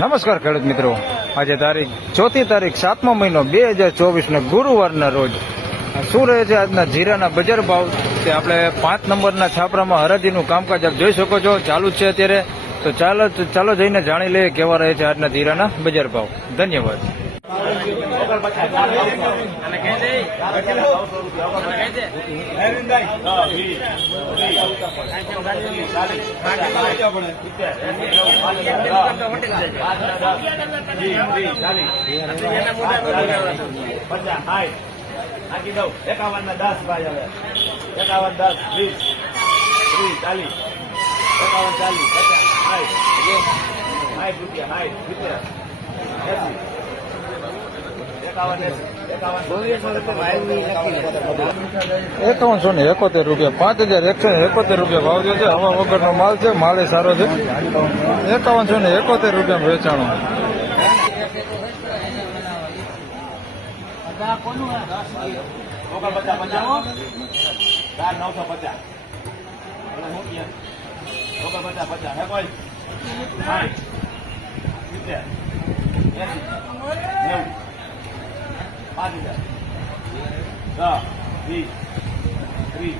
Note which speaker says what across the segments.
Speaker 1: નમસ્કાર ખેડૂત મિત્રો. આજે તારીખ ચોથી તારીખ સાતમો મહિનો બે હજાર ચોવીસને ગુરુવારના રોજ. શું રહે છે આજના જીરાના બજાર ભાવ? તે આપણે પાંચ નંબરના છાપરામાં હરાજીનું કામકાજ આપ જોઈ શકો છો. ચાલુ છે અત્યારે. તો ચાલો ચાલો જઈને જાણી લઈએ કેવા રહે છે આજના જીરાના બજાર ભાવ. ધન્યવાદ.
Speaker 2: નાખી દઉં એકાવન ના ભાઈ હવે એકાવન દસ વીસ ત્રીસ ચાલીસ એકાવન ચાલીસ પચાસ સાઠ હાઈ રૂપિયા એસી એકાવન
Speaker 1: એકાવનસો ને એકોતેર રૂપિયા. પાંચ હજાર એકસો ને એકોતેર રૂપિયા ભાવ છે, હવા વગરનો માલ છે, માલે સારો છે. એકાવનસો ને એકોતેર રૂપિયા વેચાણો.
Speaker 2: નવસો પચાસ ઓગણ પચાસ પચાસ હે કોઈ સાઠ સિત્તેર એસી નેવું પાંચ હજાર દસ વીસ ત્રીસ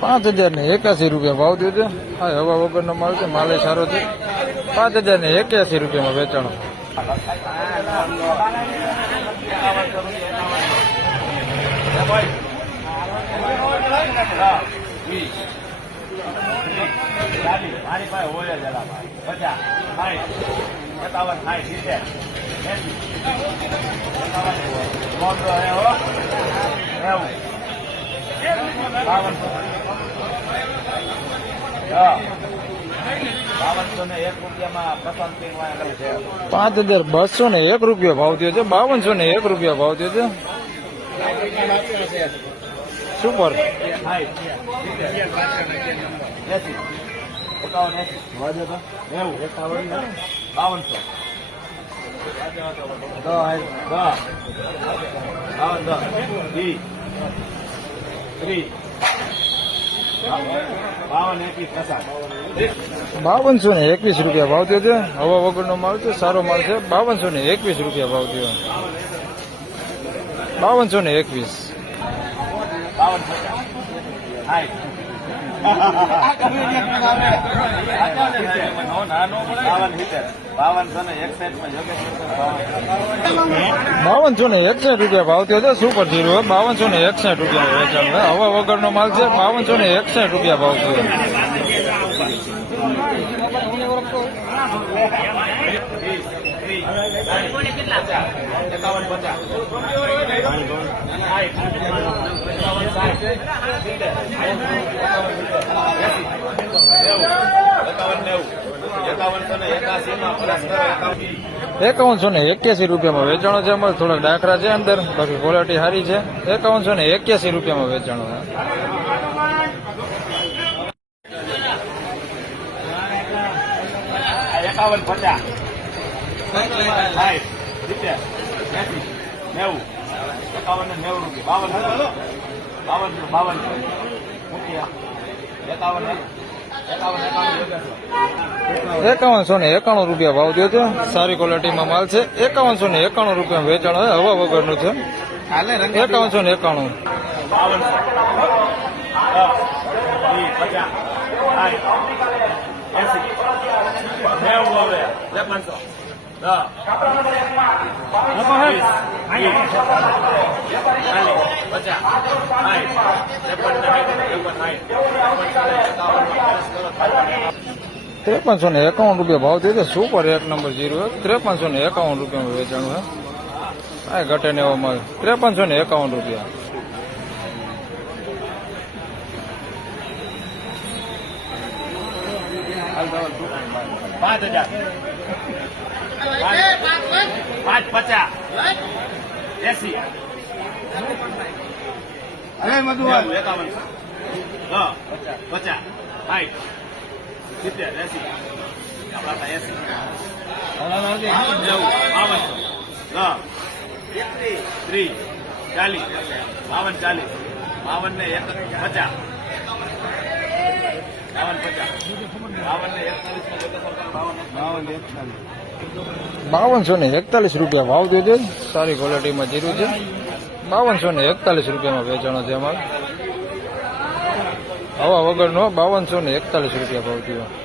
Speaker 2: પાંચ હજાર
Speaker 1: ને એકાસી રૂપિયા ભાવ છે. હા, હવા વગરનો માલ છે, માલે સારો છે. પાંચ હજાર ને એક્યાસી રૂપિયામાં વેચાણો.
Speaker 2: મારી પાસે હોય જ એલા ભાઈ પચાસ સાઠ એકાવન સાઠ
Speaker 1: પાંચ હજાર બસો ને એક રૂપિયા ભાવ થયો છે. બાવનસો ને એક રૂપિયા ભાવ થયો છે.
Speaker 2: એકવીસ પચાસ
Speaker 1: બાવનસો ને એકવીસ રૂપિયા ભાવ થયો છે. હવા વગરનો માલ છે, સારો માલ છે. બાવનસો ને એકવીસ રૂપિયા ભાવ થયો. બાવનસો ને એકવીસ.
Speaker 2: બાવન બાવનસો ને એકસઠ
Speaker 1: રૂપિયા ભાવ થયો છે. સુપર જીરો બાવનસો ને એકસઠ રૂપિયા વેચાણ હવા વગરનો માલ છે. બાવનસો ને એકસઠ રૂપિયા ભાવ થયો
Speaker 2: એકાવન પચાસ એકાવનસો ને
Speaker 1: એક્યાસી રૂપિયામાં વેચાણો છે. અમારે થોડાક દાખલા છે અંદર, બાકી ક્વોલિટી સારી છે. એકાવનસો ને એક્યાસી રૂપિયામાં વેચાણો
Speaker 2: એકાવન પચાસ. સાઠ
Speaker 1: એકાવનસો ને એકાણું રૂપિયા ભાવ થયો છે સારી ક્વોલિટીમાં માલ છે. એકાવનસો ને એકાણું રૂપિયા વેચાણ છે હવા વગરનું છે. એકાવનસો ને એકાણું.
Speaker 2: એસી. ત્રેપનસો ને એકાવન,
Speaker 1: રૂપિયા ભાવ થયો સુપર એક નંબર જીરો ત્રેપનસો ને એકાવન રૂપિયામાં વેચાણ છે આ ઘટે ને એવો માલ. ત્રેપનસો ને એકાવન રૂપિયા.
Speaker 2: પાંચ હજાર. પાંચ પાંચ પચાસ. એસી. નેવું, એકાવન દસ પચાસ. સાઠ સિત્તેર એસી. આપણા એસી. નેવું બાવનસો દસ ત્રીસ. ચાલીસ. બાવન ચાલીસ. બાવન ને એક પચાસ. બાવન પચાસ. બાવન ને એકતાલીસ બાવન બાવન એકતાલીસ.
Speaker 1: બાવનસો ને એકતાલીસ રૂપિયા ભાવ દેજો સારી ક્વોલિટીમાં જીરું છે. બાવનસો ને એકતાલીસ રૂપિયામાં વેચાણો છે અમારે. હવા વગરનો બાવનસો ને એકતાલીસ રૂપિયા ભાવ થયો.